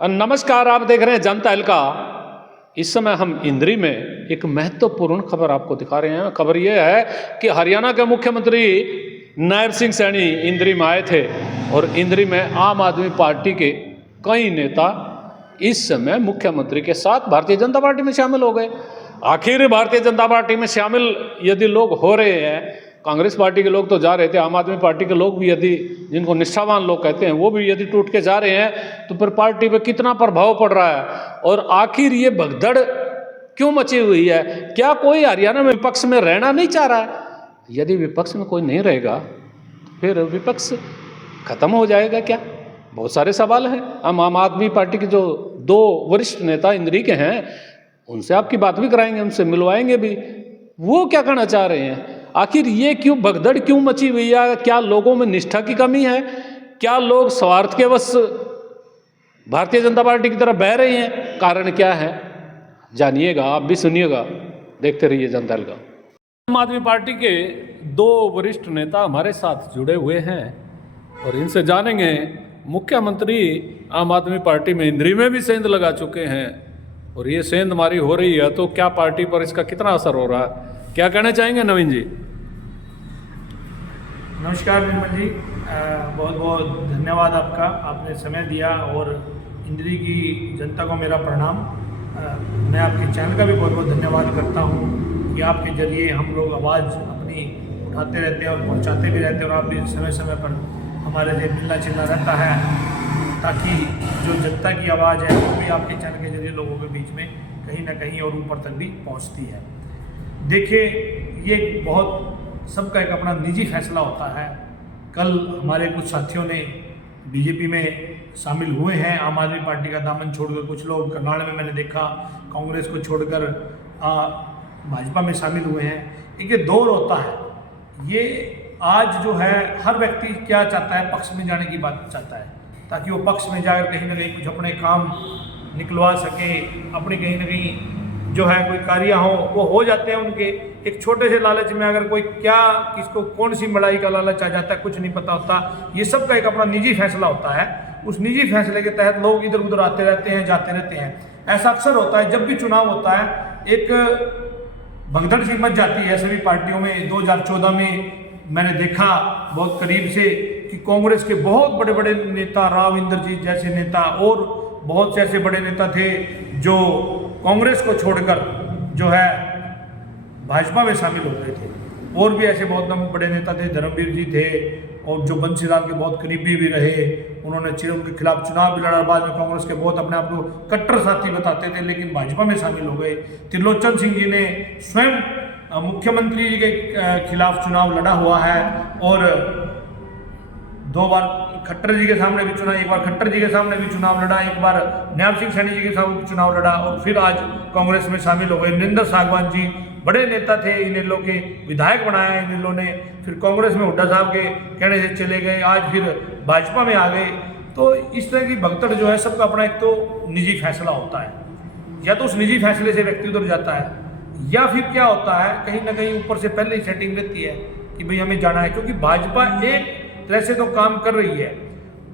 नमस्कार, आप देख रहे हैं जनता एलका। इस समय हम इंद्री में एक महत्वपूर्ण खबर आपको दिखा रहे हैं। खबर यह है कि हरियाणा के मुख्यमंत्री नायब सिंह सैनी इंद्री में आए थे और इंद्री में आम आदमी पार्टी के कई नेता इस समय मुख्यमंत्री के साथ भारतीय जनता पार्टी में शामिल हो गए। आखिर भारतीय जनता पार्टी में शामिल यदि लोग हो रहे हैं, कांग्रेस पार्टी के लोग तो जा रहे थे, आम आदमी पार्टी के लोग भी यदि, जिनको निष्ठावान लोग कहते हैं, वो भी यदि टूट के जा रहे हैं तो फिर पार्टी पे कितना प्रभाव पड़ रहा है। और आखिर ये भगदड़ क्यों मची हुई है? क्या कोई हरियाणा में विपक्ष में रहना नहीं चाह रहा है? यदि विपक्ष में कोई नहीं रहेगा तो फिर विपक्ष खत्म हो जाएगा क्या? बहुत सारे सवाल हैं। हम आम आदमी पार्टी के जो दो वरिष्ठ नेता इंद्री के हैं, उनसे आपकी बात भी कराएंगे, उनसे मिलवाएंगे भी। वो क्या कहना चाह रहे हैं? आखिर ये क्यों भगदड़ क्यों मची हुई है? क्या लोगों में निष्ठा की कमी है? क्या लोग स्वार्थ के वश भारतीय जनता पार्टी की तरफ बह रहे हैं? कारण क्या है? जानिएगा, आप भी सुनिएगा, देखते रहिए जनता एलका। आम आदमी पार्टी के दो वरिष्ठ नेता हमारे साथ जुड़े हुए हैं और इनसे जानेंगे। मुख्यमंत्री आम आदमी पार्टी में इंद्री में भी सेंध लगा चुके हैं और ये सेंध मारी हो रही है, तो क्या पार्टी पर इसका कितना असर हो रहा है? क्या कहना चाहेंगे नवीन जी? नमस्कार निर्मल जी, बहुत बहुत धन्यवाद आपका, आपने समय दिया और इंद्री की जनता को मेरा प्रणाम। मैं आपके चैनल का भी बहुत बहुत धन्यवाद करता हूँ कि आपके जरिए हम लोग आवाज़ अपनी उठाते रहते हैं और पहुँचाते भी रहते हैं, और आप भी समय समय पर हमारे लिए मिलना चिलना रहता है ताकि जो जनता की आवाज़ है वो भी आपके चैनल के जरिए लोगों के बीच में कहीं ना कहीं और ऊपर तक भी पहुँचती है। देखिए, ये बहुत सबका एक अपना निजी फैसला होता है। कल हमारे कुछ साथियों ने बीजेपी में शामिल हुए हैं, आम आदमी पार्टी का दामन छोड़कर। कुछ लोग करनाल में मैंने देखा कांग्रेस को छोड़कर भाजपा में शामिल हुए हैं। एक ये दौर होता है। ये आज जो है हर व्यक्ति क्या चाहता है, पक्ष में जाने की बात चाहता है ताकि वो पक्ष में जाकर कहीं ना कहीं कुछ अपने काम निकलवा सके, अपने कहीं ना कहीं जो है कोई कार्य वो हो जाते हैं उनके। एक छोटे से लालच में अगर कोई क्या किसको कौन सी बड़ाई का लालच आ जाता है, कुछ नहीं पता होता। ये सब का एक अपना निजी फैसला होता है। उस निजी फैसले के तहत लोग इधर उधर आते रहते हैं, जाते रहते हैं। ऐसा अक्सर होता है जब भी चुनाव होता है, एक भगदड़ सी मच जाती है सभी पार्टियों में। 2014 में मैंने देखा बहुत करीब से कि कांग्रेस के बहुत बड़े बड़े नेता, राव इंद्रजीत जैसे नेता और बहुत से ऐसे बड़े नेता थे जो कांग्रेस को छोड़कर जो है भाजपा में शामिल हो गए थे। और भी ऐसे बहुत बड़े नेता थे, धर्मवीर जी थे और जो बंसीलाल के बहुत करीबी भी रहे। उन्होंने उनके खिलाफ चुनाव भी लड़ा, बाद में कांग्रेस के बहुत अपने आप को कट्टर साथी बताते थे, लेकिन भाजपा में शामिल हो गए। त्रिलोचन सिंह जी ने स्वयं मुख्यमंत्री जी के खिलाफ चुनाव लड़ा हुआ है और 2 बार खट्टर जी के सामने भी चुनाव, एक बार खट्टर जी के सामने भी चुनाव लड़ा, एक बार नायब सिंह सैनी जी के सामने चुनाव लड़ा और फिर आज कांग्रेस में शामिल हो गए। नरेंद्र सागवान जी बड़े नेता थे, इन लोगों के विधायक बनाया इन लोगों ने, फिर कांग्रेस में हुड्डा साहब के कहने से चले गए, आज फिर भाजपा में आ गए। तो इस तरह की भगदड़ जो है सबका अपना एक तो निजी फैसला होता है, या तो उस निजी फैसले से व्यक्ति उधर जाता है, या फिर क्या होता है कहीं ना कहीं ऊपर से पहले ही सेटिंग रहती है कि भाई हमें जाना है। क्योंकि भाजपा एक तरह से तो काम कर रही है,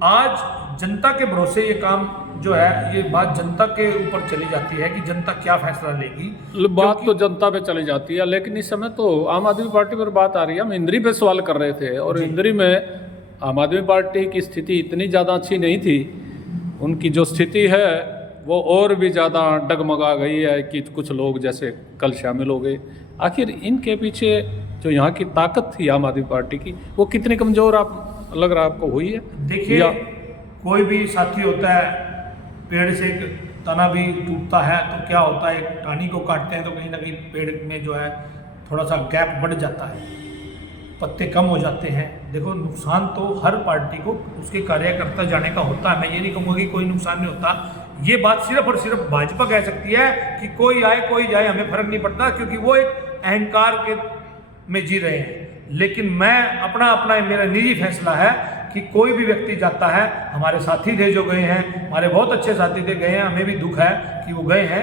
आज जनता के भरोसे ये काम जो है, ये बात जनता के ऊपर चली जाती है कि जनता क्या फैसला लेगी। बात तो जनता पे चली जाती है, लेकिन इस समय तो आम आदमी पार्टी पर बात आ रही है। हम इंद्री पे सवाल कर रहे थे और इंद्री में आम आदमी पार्टी की स्थिति इतनी ज़्यादा अच्छी नहीं थी। उनकी जो स्थिति है वो और भी ज़्यादा डगमगा गई है कि कुछ लोग जैसे कल शामिल हो गए। आखिर इनके पीछे जो यहाँ की ताकत थी आम आदमी पार्टी की, वो कितनी कमज़ोर आप लग रहा है आपको हुई है? देखिए, कोई भी साथी होता है, पेड़ से एक तना भी टूटता है तो क्या होता है, एक टहनी को काटते हैं तो कहीं ना कहीं पेड़ में जो है थोड़ा सा गैप बढ़ जाता है, पत्ते कम हो जाते हैं। देखो, नुकसान तो हर पार्टी को उसके कार्यकर्ता जाने का होता है। मैं ये नहीं कहूँगा कि कोई नुकसान नहीं होता। ये बात सिर्फ और सिर्फ भाजपा कह सकती है कि कोई आए कोई जाए, हमें फर्क नहीं पड़ता, क्योंकि वो एक अहंकार के में जी रहे हैं। लेकिन मैं अपना मेरा निजी फैसला है कि कोई भी व्यक्ति जाता है, हमारे साथी थे जो गए हैं, हमारे बहुत अच्छे साथी थे, गए हैं, हमें भी दुख है कि वो गए हैं।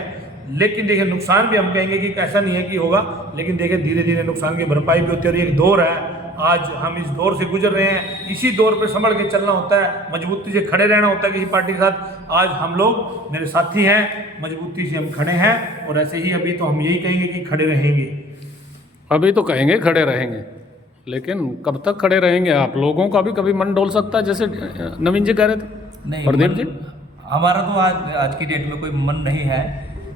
लेकिन देखिए, नुकसान भी हम कहेंगे कि ऐसा नहीं है कि होगा, लेकिन देखिए धीरे धीरे नुकसान की भरपाई भी होती है। और एक दौर है आज हम इस दौर से गुजर रहे हैं। इसी दौर पे संभल के चलना होता है, मजबूती से खड़े रहना होता है किसी पार्टी के साथ। आज हम लोग मेरे साथी हैं, मजबूती से हम खड़े हैं और ऐसे ही अभी तो हम यही कहेंगे कि खड़े रहेंगे। अभी तो कहेंगे खड़े रहेंगे, लेकिन कब तक खड़े रहेंगे? आप लोगों का भी कभी मन डोल सकता है, जैसे नवीन जी कह रहे थे। नहीं, प्रदीप जी, हमारा तो आज की डेट में कोई मन नहीं है,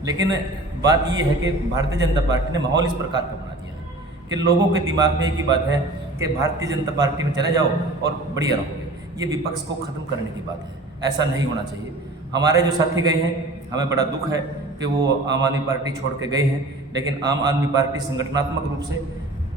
लेकिन बात ये है कि भारतीय जनता पार्टी ने माहौल इस प्रकार का बना दिया है कि लोगों के दिमाग में एक ही बात है कि भारतीय जनता पार्टी में चले जाओ और बढ़िया रहोगे। ये विपक्ष को ख़त्म करने की बात है, ऐसा नहीं होना चाहिए। हमारे जो साथी गए हैं, हमें बड़ा दुख है कि वो आम आदमी पार्टी छोड़ के गए हैं, लेकिन आम आदमी पार्टी संगठनात्मक रूप से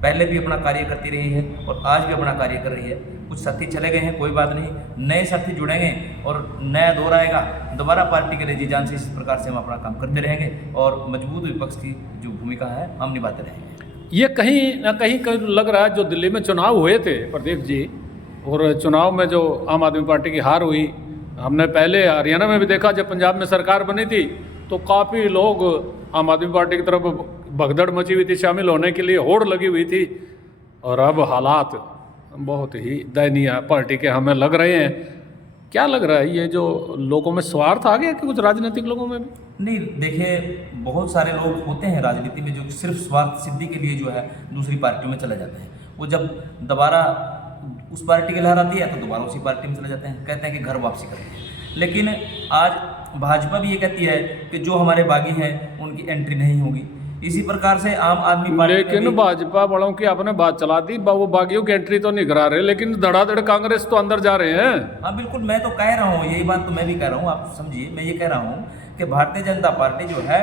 पहले भी अपना कार्य करती रही है और आज भी अपना कार्य कर रही है। कुछ साथी चले गए हैं, कोई बात नहीं, नए साथी जुड़ेंगे और नया दौर आएगा, दोबारा पार्टी के लिए जी जान से इस प्रकार से हम अपना काम करते रहेंगे और मजबूत विपक्ष की जो भूमिका है हम निभाते रहेंगे। ये कहीं ना कहीं लग रहा है, जो दिल्ली में चुनाव हुए थे प्रदीप जी, और चुनाव में जो आम आदमी पार्टी की हार हुई, हमने पहले हरियाणा में भी देखा, जब पंजाब में सरकार बनी थी तो काफ़ी लोग आम आदमी पार्टी की तरफ भगदड़ मची हुई थी, शामिल होने के लिए होड़ लगी हुई थी। और अब हालात बहुत ही दयनीय पार्टी के हमें लग रहे हैं। क्या लग रहा है, ये जो लोगों में स्वार्थ आ गया कि कुछ राजनीतिक लोगों में भी? नहीं, देखिए, बहुत सारे लोग होते हैं राजनीति में जो सिर्फ स्वार्थ सिद्धि के लिए जो है दूसरी पार्टियों में चले जाते हैं। वो जब दोबारा उस पार्टी की लहर आती है तो दोबारा उसी पार्टी में चले जाते हैं, कहते हैं कि घर वापसी करते हैं। लेकिन आज भाजपा भी ये कहती है कि जो हमारे बागी हैं उनकी एंट्री नहीं होगी। इसी प्रकार से आम आदमी पार्टी, लेकिन भाजपा वालों की आपने बात चला दी, वो बागियों की एंट्री तो नहीं करा रहे, लेकिन धड़ाधड़ कांग्रेस तो अंदर जा रहे हैं। हाँ बिल्कुल, मैं तो कह रहा हूँ, यही बात तो मैं भी कह रहा हूँ, आप समझिए। मैं ये कह रहा हूँ कि भारतीय जनता पार्टी जो है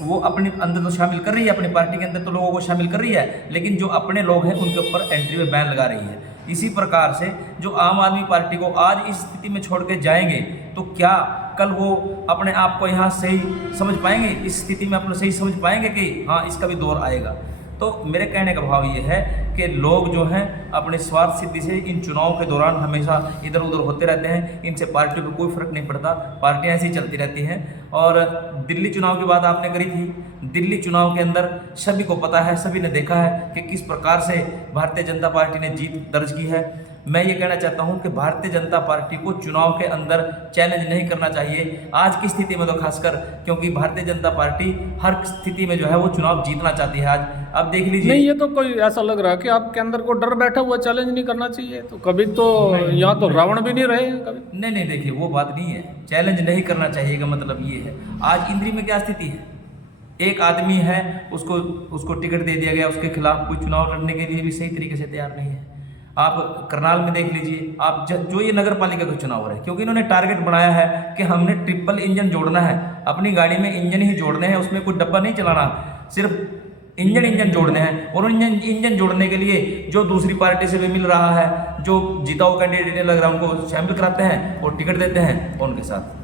वो अपने अंदर तो शामिल कर रही है, अपनी पार्टी के अंदर तो लोगों को शामिल कर रही है, लेकिन जो अपने लोग हैं उनके ऊपर एंट्री में बैन लगा रही है। इसी प्रकार से जो आम आदमी पार्टी को आज इस स्थिति में छोड़ के जाएंगे तो क्या कल वो अपने आप को यहाँ सही समझ पाएंगे, इस स्थिति में अपना सही समझ पाएंगे कि हाँ इसका भी दौर आएगा? तो मेरे कहने का भाव ये है कि लोग जो हैं अपने स्वार्थ सिद्धि से इन चुनाव के दौरान हमेशा इधर उधर होते रहते हैं, इनसे पार्टियों को कोई फर्क नहीं पड़ता, पार्टियां ऐसी चलती रहती हैं। और दिल्ली चुनाव की बात आपने करी थी, दिल्ली चुनाव के अंदर सभी को पता है, सभी ने देखा है कि किस प्रकार से भारतीय जनता पार्टी ने जीत दर्ज की है। मैं ये कहना चाहता हूं कि भारतीय जनता पार्टी को चुनाव के अंदर चैलेंज नहीं करना चाहिए, आज की स्थिति में तो खासकर, क्योंकि भारतीय जनता पार्टी हर स्थिति में जो है वो चुनाव जीतना चाहती है। आज आप देख लीजिए। नहीं, ये तो कोई ऐसा लग रहा है कि आपके अंदर को डर बैठा हुआ, चैलेंज नहीं करना चाहिए। तो कभी तो यहाँ तो रावण भी नहीं रहे हैं कभी। नहीं, देखिए वो बात नहीं है, चैलेंज नहीं करना चाहिए का मतलब ये है। आज इंद्री में क्या स्थिति है, एक आदमी है, उसको टिकट दे दिया गया, उसके खिलाफ कोई चुनाव लड़ने के लिए भी सही तरीके से तैयार नहीं है। आप करनाल में देख लीजिए, आप जो ये नगर पालिका का चुनाव हो रहा है, क्योंकि इन्होंने टारगेट बनाया है कि हमने ट्रिपल इंजन जोड़ना है, अपनी गाड़ी में इंजन ही जोड़ने हैं, उसमें कोई डब्बा नहीं चलाना, सिर्फ इंजन जोड़ने हैं। और इंजन जोड़ने के लिए जो दूसरी पार्टी से भी मिल रहा है, जो जीता हुआ कैंडिडेट लग रहा है, उनको शामिल कराते हैं और टिकट देते हैं और उनके साथ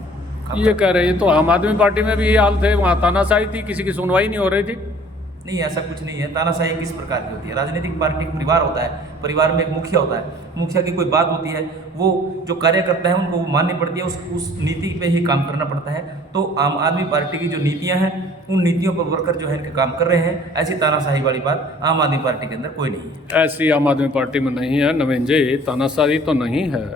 ये कह रहे हैं। तो आम आदमी पार्टी में भी ये हाल थे, वहाँ तानाशाही थी, किसी की सुनवाई नहीं हो रही थी। नहीं, ऐसा कुछ नहीं है। तानाशाही किस प्रकार की होती है? राजनीतिक पार्टी एक परिवार होता है, परिवार में एक मुखिया होता है, मुखिया की कोई बात होती है, वो जो कार्य करता है उनको वो माननी पड़ती है, उस नीति पे ही काम करना पड़ता है। तो आम आदमी पार्टी की जो नीतियां हैं, उन नीतियों पर वर्कर जो है इनके काम कर रहे हैं। ऐसी तानाशाही वाली बात आम आदमी पार्टी के अंदर कोई नहीं है। ऐसी आम आदमी पार्टी में नहीं है नवीन जी, तानाशाही तो नहीं है,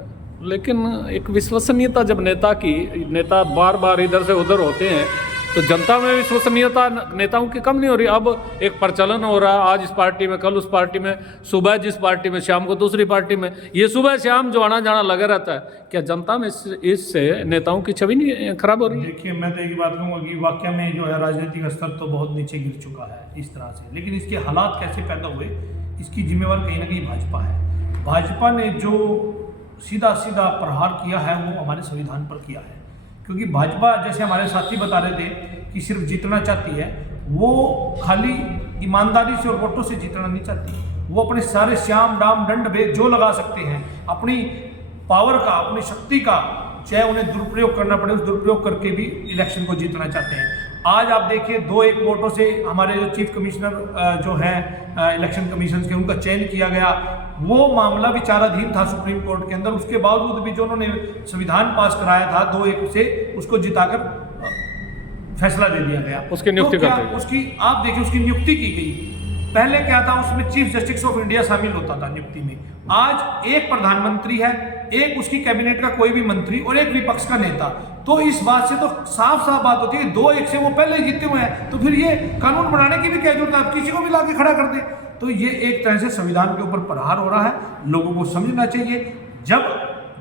लेकिन एक विश्वसनीयता जब नेता बार बार इधर से उधर होते हैं तो जनता में विश्वसनीयता नेताओं की कम नहीं हो रही। अब एक प्रचलन हो रहा है, आज इस पार्टी में, कल उस पार्टी में, सुबह जिस पार्टी में, शाम को दूसरी पार्टी में, ये सुबह शाम जो आना जाना लगा रहता है। क्या जनता में इससे नेताओं की छवि नहीं खराब हो रही है? देखिए, मैं तो एक बात कहूँगा कि वाकई में जो है राजनीतिक स्तर तो बहुत नीचे गिर चुका है इस तरह से, लेकिन इसके हालात कैसे पैदा हुए, इसकी जिम्मेवार कहीं ना कहीं भाजपा है। भाजपा ने जो सीधा प्रहार किया है वो हमारे संविधान पर किया है, क्योंकि भाजपा, जैसे हमारे साथी बता रहे थे कि सिर्फ जीतना चाहती है, वो खाली ईमानदारी से और वोटों से जीतना नहीं चाहती। वो अपने सारे श्याम डाम दंड भेद जो लगा सकते हैं, अपनी पावर का, अपनी शक्ति का, चाहे उन्हें दुरुपयोग करना पड़े, उस दुरुपयोग करके भी इलेक्शन को जीतना चाहते हैं। आज आप देखिए 2-1 वोटों से हमारे जो चीफ कमिश्नर जो हैं इलेक्शन कमीशन के, उनका चयन किया गया। वो मामला विचाराधीन था सुप्रीम कोर्ट के अंदर, उसके बावजूद भी जो उन्होंने संविधान पास कराया था 2-1 से, उसको जिताकर फैसला दे दिया गया। उसकी नियुक्ति तो करते उसकी आप देखिए उसकी नियुक्ति की गई। पहले क्या था, उसमें चीफ जस्टिस ऑफ इंडिया शामिल होता था नियुक्ति में। आज एक प्रधानमंत्री है, एक उसकी कैबिनेट का कोई भी मंत्री और एक विपक्ष का नेता। तो इस बात से तो साफ साफ बात होती है 2-1 से वो पहले ही जीते हुए हैं, तो फिर ये कानून बनाने की भी क्या जरूरत है, आप किसी को भी लाके खड़ा कर दे। तो ये एक तरह से संविधान के ऊपर प्रहार हो रहा है, लोगों को समझना चाहिए। जब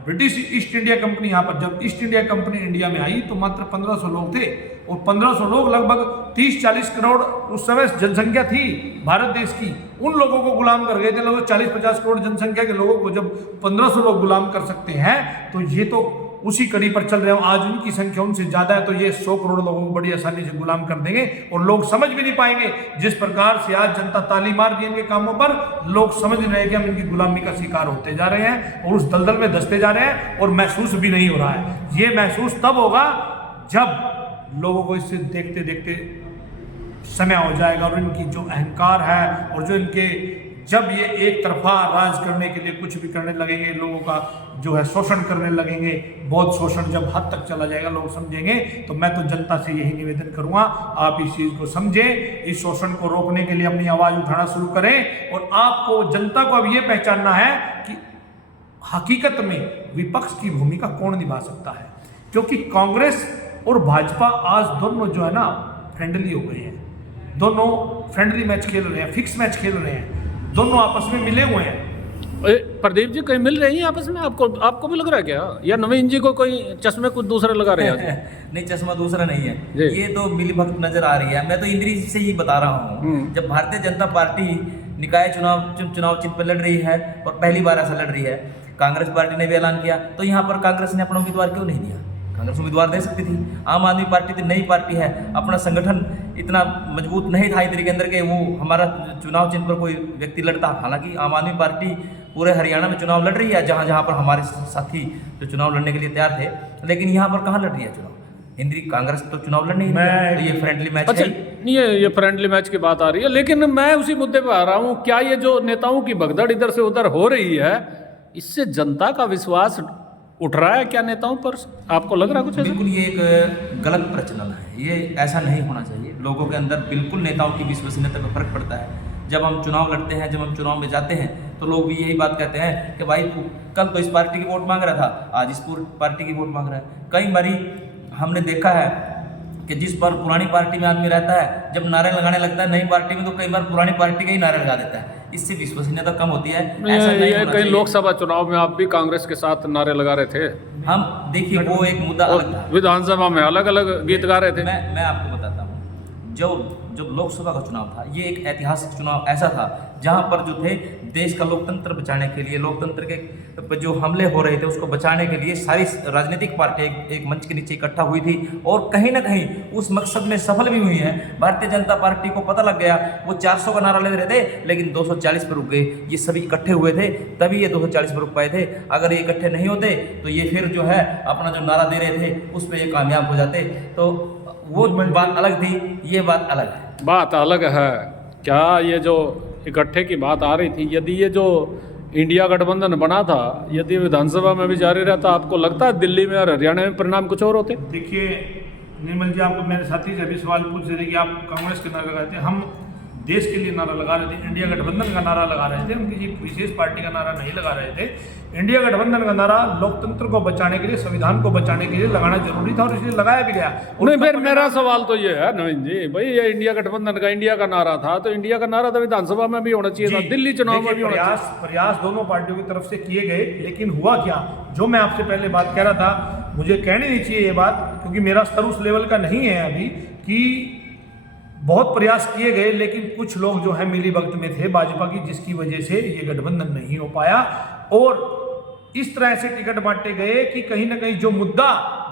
ब्रिटिश ईस्ट इंडिया कंपनी यहाँ पर, जब ईस्ट इंडिया कंपनी इंडिया में आई तो मात्र 1500 लोग थे, और 1500 लोग लगभग 30-40 करोड़ उस समय जनसंख्या थी भारत देश की, उन लोगों को गुलाम कर गए थे। लगभग 40-50 करोड़ जनसंख्या के लोगों को जब 1500 लोग गुलाम कर सकते हैं, तो ये तो उसी कड़ी पर चल रहे हो। आज उनकी संख्या उनसे ज्यादा है, तो ये 100 करोड़ लोगों को बड़ी आसानी से गुलाम कर देंगे, और लोग समझ भी नहीं पाएंगे। जिस प्रकार से आज जनता ताली मार रही है इनके कामों पर, लोग समझ रहे हैं कि हम इनकी गुलामी का शिकार होते जा रहे हैं और उस दलदल में धंसते जा रहे हैं, और महसूस भी नहीं हो रहा है। ये महसूस तब होगा जब लोगों को इससे देखते देखते समय हो जाएगा, और इनकी जो अहंकार है और जो इनके, जब ये एक तरफा राज करने के लिए कुछ भी करने लगेंगे, लोगों का जो है शोषण करने लगेंगे, बहुत शोषण जब हद तक चला जाएगा लोग समझेंगे। तो मैं तो जनता से यही निवेदन करूंगा, आप इस चीज़ को समझें, इस शोषण को रोकने के लिए अपनी आवाज़ उठाना शुरू करें। और आपको, जनता को अब ये पहचानना है कि हकीकत में विपक्ष की भूमिका कौन निभा सकता है, क्योंकि कांग्रेस और भाजपा आज दोनों जो है ना फ्रेंडली हो गए हैं, दोनों फ्रेंडली मैच खेल रहे हैं, फिक्स मैच खेल रहे हैं, दोनों आपस में मिले हुए हैं। प्रदीप जी, कहीं मिल रही हैं आपस में? आपको भी लग रहा है क्या, या नवीन जी को कोई चश्मे कुछ दूसरे लगा रहे हैं? नहीं, चश्मा दूसरा नहीं है, ये तो मिली भगत नजर आ रही है। मैं तो इंद्री से ही बता रहा हूँ, जब भारतीय जनता पार्टी निकाय चुनाव चिन्ह पर लड़ रही है और पहली बार ऐसा लड़ रही है, कांग्रेस पार्टी ने भी ऐलान किया, तो यहाँ पर कांग्रेस ने अपना उम्मीदवार क्यों नहीं दिया? कांग्रेस उम्मीदवार दे सकती थी। आम आदमी पार्टी तो नई पार्टी है, अपना संगठन इतना मजबूत नहीं था इधर के अंदर के वो हमारा चुनाव चिन्ह पर कोई व्यक्ति लड़ता। हालांकि आम आदमी पार्टी पूरे हरियाणा में चुनाव लड़ रही है, जहाँ जहाँ पर हमारे साथी जो चुनाव लड़ने के लिए तैयार थे, लेकिन यहाँ पर कहाँ लड़ रही है चुनाव? इंद्री कांग्रेस तो चुनाव लड़ नहीं रही, तो ये फ्रेंडली मैच अच्छा, है। नहीं, ये फ्रेंडली मैच की बात आ रही है, लेकिन मैं उसी मुद्दे पर आ रहा हूँ, क्या ये जो नेताओं की भगदड़ इधर से उधर हो रही है, इससे जनता का विश्वास उठ रहा है क्या नेताओं पर? आपको लग रहा है कुछ ऐसा? बिल्कुल, ये एक गलत प्रचलन है, ये ऐसा नहीं होना चाहिए। लोगों के अंदर बिल्कुल नेताओं की विश्वसनीयता पर फर्क पड़ता है। जब हम चुनाव लड़ते हैं, जब हम चुनाव में जाते हैं, तो लोग भी यही बात कहते हैं कि भाई तू कल तो इस पार्टी की वोट मांग रहा था, आज इस पार्टी की वोट मांग रहा है। कई बारी हमने देखा है कि जिस पर पुरानी पार्टी में आदमी रहता है, जब नारे लगाने लगता है नई पार्टी में, तो कई बार पुरानी पार्टी के ही नारे लगा देता है। इससे विश्वसनीयता कम होती है। ऐसा नहीं होना कई चाहिए। लोकसभा चुनाव में आप भी कांग्रेस के साथ नारे लगा रहे थे। हम देखिए, वो एक मुद्दा अलग था। विधानसभा में अलग अलग गीत गा रहे थे। मैं आपको बताता हूँ, जब लोकसभा का चुनाव था, ये एक ऐतिहासिक चुनाव ऐसा था जहाँ पर जो थे देश का लोकतंत्र बचाने के लिए, लोकतंत्र के जो हमले हो रहे थे उसको बचाने के लिए सारी राजनीतिक पार्टी एक मंच के नीचे इकट्ठा हुई थी, और कहीं ना कहीं उस मकसद में सफल भी हुई है। भारतीय जनता पार्टी को पता लग गया, वो 400 का नारा ले रहे थे लेकिन 240 पर रुक गए। ये सभी इकट्ठे हुए थे तभी ये 240 पर रुक पाए थे। अगर ये इकट्ठे नहीं होते तो ये फिर जो है अपना जो नारा दे रहे थे उस पर ये कामयाब हो जाते। तो वो बात अलग थी, ये बात अलग है। बात अलग है। क्या ये जो इकट्ठे की बात आ रही थी, यदि ये जो इंडिया गठबंधन बना था, यदि विधानसभा में भी जारी रहता, आपको लगता है दिल्ली में और हरियाणा में परिणाम कुछ और होते? देखिए निर्मल जी, आपको मेरे साथी से अभी सवाल पूछ रहे थे कि आप कांग्रेस के नारा लगाते हैं, हम देश के लिए नारा लगा रहे थे, इंडिया गठबंधन का नारा लगा रहे थे, हम किसी विशेष पार्टी का नारा नहीं लगा रहे थे। इंडिया गठबंधन का नारा लोकतंत्र को बचाने के लिए, संविधान को बचाने के लिए लगाना जरूरी था और इसलिए लगाया भी गया। नहीं, फिर मेरा सवाल तो ये है नवीन जी, भाई ये इंडिया गठबंधन का इंडिया का नारा था, तो इंडिया का नारा तो विधानसभा में भी होना चाहिए था, दिल्ली चुनाव में भी होना चाहिए। प्रयास दोनों पार्टियों की तरफ से किए गए, लेकिन हुआ क्या, जो मैं आपसे पहले बात कह रहा था, मुझे कहनी नहीं चाहिए ये बात क्योंकि मेरा स्तर उस लेवल का नहीं है अभी, कि बहुत प्रयास किए गए लेकिन कुछ लोग जो है मिली भगत में थे भाजपा की, जिसकी वजह से ये गठबंधन नहीं हो पाया। और इस तरह से टिकट बांटे गए कि कहीं ना कहीं जो मुद्दा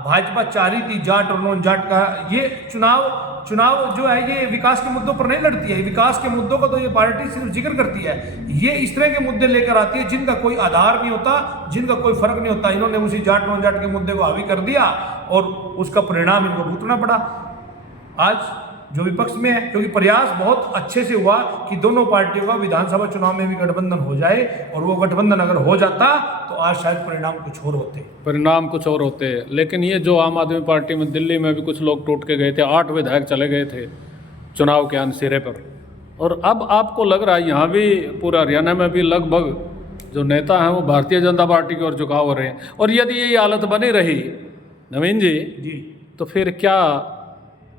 भाजपा चाह रही थी, जाट और नॉन जाट का, ये चुनाव जो है ये विकास के मुद्दों पर नहीं लड़ती है। विकास के मुद्दों का तो ये पार्टी सिर्फ जिक्र करती है, ये इस तरह के मुद्दे लेकर आती है जिनका कोई आधार नहीं होता, जिनका कोई फर्क नहीं होता। इन्होंने उसी जाट नॉन जाट के मुद्दे को हावी कर दिया और उसका परिणाम इनको भुगतना पड़ा आज जो विपक्ष में है, क्योंकि प्रयास बहुत अच्छे से हुआ कि दोनों पार्टियों का विधानसभा चुनाव में भी गठबंधन हो जाए, और वो गठबंधन अगर हो जाता तो आज शायद परिणाम कुछ और होते। लेकिन ये जो आम आदमी पार्टी में दिल्ली में भी कुछ लोग टूट के गए थे, 8 विधायक चले गए थे चुनाव के सिरे पर, और अब आपको लग रहा है यहाँ भी पूरा हरियाणा में भी लगभग जो नेता हैं वो भारतीय जनता पार्टी की ओर झुकाव हो रहे हैं, और यदि यही हालत बनी रही नवीन जी तो फिर क्या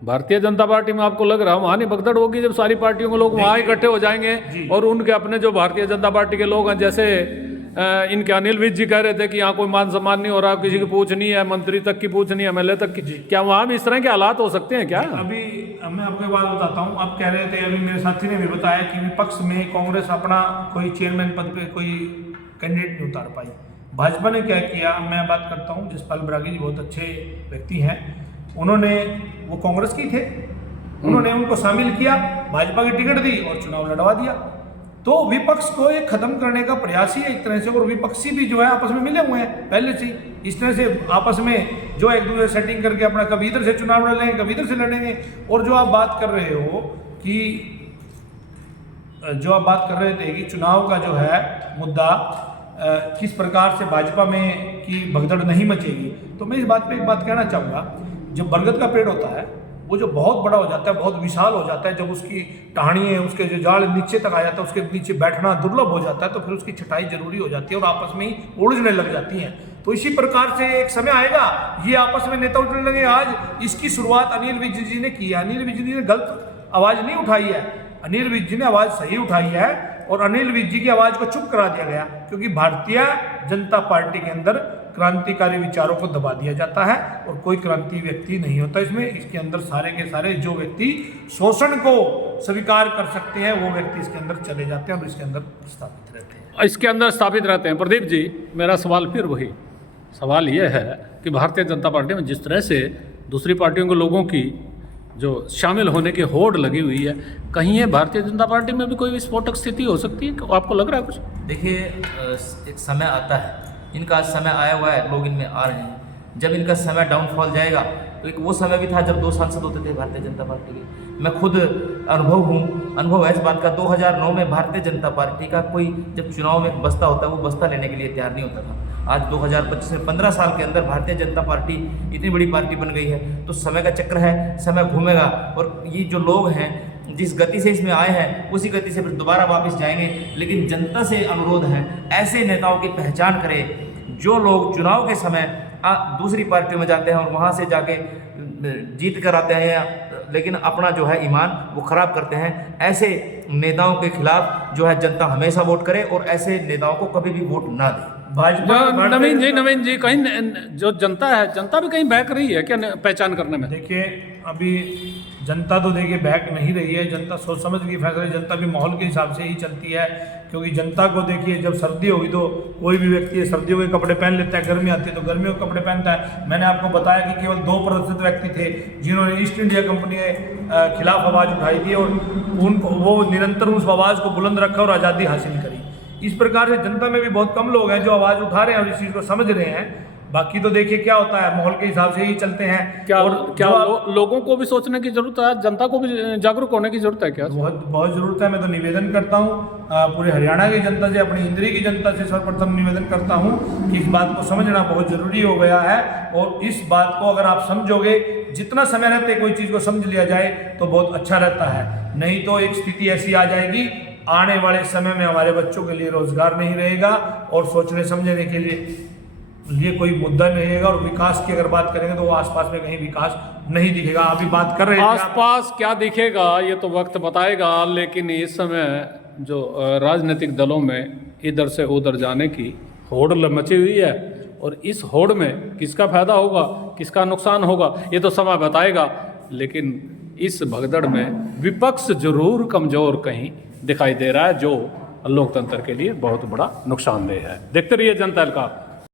भारतीय जनता पार्टी में आपको लग रहा है वहाँ नहीं भगदड़ होगी जब सारी पार्टियों के लोग वहाँ इकट्ठे हो जाएंगे और उनके अपने जो भारतीय जनता पार्टी के लोग हैं, जैसे इनके अनिल विज जी कह रहे थे कि यहाँ कोई मान सम्मान नहीं हो रहा, किसी की पूछ नहीं है, मंत्री तक की पूछ नहीं है, MLA तक की, क्या वहाँ भी इस तरह के हालात हो सकते हैं क्या? अभी मैं आपको एक बात बताता हूँ। आप कह रहे थे, अभी मेरे साथी ने भी बताया कि विपक्ष में कांग्रेस अपना कोई चेयरमैन पद पे कोई कैंडिडेट नहीं उतार पाई। भाजपा ने क्या किया, मैं बात करता हूँ, जसपाल बरागी जी बहुत अच्छे व्यक्ति हैं, उन्होंने, वो कांग्रेस की थे, उन्होंने उनको शामिल किया, भाजपा की टिकट दी और चुनाव लड़वा दिया। तो विपक्ष को ये खत्म करने का प्रयास ही है एक तरह से, और विपक्षी भी जो है आपस में मिले हुए हैं पहले से। इस तरह से आपस में जो एक दूसरे सेटिंग करके अपना कभी इधर से चुनाव लड़ लेंगे, कभी इधर से लड़ेंगे। और जो आप बात कर रहे हो कि चुनाव का जो है मुद्दा किस प्रकार से भाजपा में की भगदड़ नहीं मचेगी, तो मैं इस बात पे एक बात कहना चाहूँगा। जब बरगद का पेड़ होता है वो जो बहुत बड़ा हो जाता है, बहुत विशाल हो जाता है, जब उसकी टहनियाँ, उसके जो जाड़ नीचे तक आ जाता है, उसके नीचे बैठना दुर्लभ हो जाता है, तो फिर उसकी छटाई जरूरी हो जाती है और आपस में ही उलझने लग जाती हैं। तो इसी प्रकार से एक समय आएगा ये आपस में नेता उलझने लगे। आज इसकी शुरुआत अनिल विज जी ने की है। अनिल विज जी ने गलत आवाज़ नहीं उठाई है, अनिल विज जी ने आवाज़ सही उठाई है, और अनिल विज जी की आवाज़ को चुप करा दिया गया, क्योंकि भारतीय जनता पार्टी के अंदर क्रांतिकारी विचारों को दबा दिया जाता है और कोई क्रांति व्यक्ति नहीं होता इसमें। इसके अंदर सारे के सारे जो व्यक्ति शोषण को स्वीकार कर सकते हैं वो व्यक्ति इसके अंदर चले जाते हैं और इसके अंदर स्थापित रहते हैं। इसके अंदर स्थापित रहते हैं। प्रदीप जी, मेरा सवाल फिर वही सवाल ये है कि भारतीय जनता पार्टी में जिस तरह से दूसरी पार्टियों के लोगों की जो शामिल होने की होड़ लगी हुई है, कहीं ये भारतीय जनता पार्टी में भी कोई विस्फोटक स्थिति हो सकती है? आपको लग रहा है कुछ? देखिए, एक समय आता है, इनका आज समय आया हुआ है, लोग इनमें आ रहे हैं। जब इनका समय डाउनफॉल जाएगा तो एक वो समय भी था जब 2 सांसद होते थे भारतीय जनता पार्टी के। मैं खुद अनुभव है इस बात का। 2009 में भारतीय जनता पार्टी का कोई जब चुनाव में बस्ता होता है वो बस्ता लेने के लिए तैयार नहीं होता था। आज 2025 में 15 साल के अंदर भारतीय जनता पार्टी इतनी बड़ी पार्टी बन गई है। तो समय का चक्र है, समय घूमेगा, और ये जो लोग हैं जिस गति से इसमें आए हैं उसी गति से फिर दोबारा वापस जाएंगे। लेकिन जनता से अनुरोध है, ऐसे नेताओं की पहचान करें जो लोग चुनाव के समय दूसरी पार्टियों में जाते हैं और वहाँ से जाके जीत कर आते हैं, लेकिन अपना जो है ईमान वो खराब करते हैं। ऐसे नेताओं के खिलाफ जो है जनता हमेशा वोट करे और ऐसे नेताओं को कभी भी वोट ना दे। नवीन जी, कहीं जो जनता है, जनता भी कहीं बहक रही है क्या पहचान करने में? देखिए, अभी जनता तो देखिए बहक नहीं रही है, जनता सोच समझ के फैसले, जनता भी माहौल के हिसाब से ही चलती है। क्योंकि जनता को देखिए, जब सर्दी होगी तो कोई भी व्यक्ति सर्दियों के कपड़े पहन लेता है, गर्मी आती है तो गर्मियों के कपड़े पहनता है। मैंने आपको बताया कि केवल 2% व्यक्ति थे जिन्होंने ईस्ट इंडिया कंपनी के खिलाफ आवाज़ उठाई थी और उनको वो निरंतर उस आवाज़ को बुलंद रखा और आज़ादी हासिल करी। इस प्रकार से जनता में भी बहुत कम लोग हैं जो आवाज़ उठा रहे हैं और इस चीज़ को समझ रहे हैं। बाकी तो देखिए क्या होता है, माहौल के हिसाब से ही चलते हैं। क्या लोगों को भी सोचने की जरूरत है, जनता को भी जागरूक होने की जरूरत है क्या? बहुत ज़रूरत है। मैं तो निवेदन करता हूँ पूरे हरियाणा की जनता से, अपनी इंद्री की जनता से सर्वप्रथम निवेदन करता हूँ कि इस बात को समझना बहुत ज़रूरी हो गया है। और इस बात को अगर आप समझोगे, जितना समय रहते कोई चीज़ को समझ लिया जाए तो बहुत अच्छा रहता है। नहीं तो एक स्थिति ऐसी आ जाएगी, आने वाले समय में हमारे बच्चों के लिए रोजगार नहीं रहेगा और सोचने समझने के लिए कोई मुद्दा नहीं रहेगा। और विकास की अगर बात करेंगे तो वो आसपास में कहीं विकास नहीं दिखेगा। अभी बात कर रहे हैं आसपास क्या दिखेगा ये तो वक्त बताएगा, लेकिन इस समय जो राजनीतिक दलों में इधर से उधर जाने की होड़ मची हुई है, और इस होड़ में किसका फायदा होगा, किसका नुकसान होगा, ये तो समय बताएगा। लेकिन इस भगदड़ में विपक्ष जरूर कमजोर कहीं दिखाई दे रहा है, जो लोकतंत्र के लिए बहुत बड़ा नुकसानदेह है। देखते रहिए जनता का।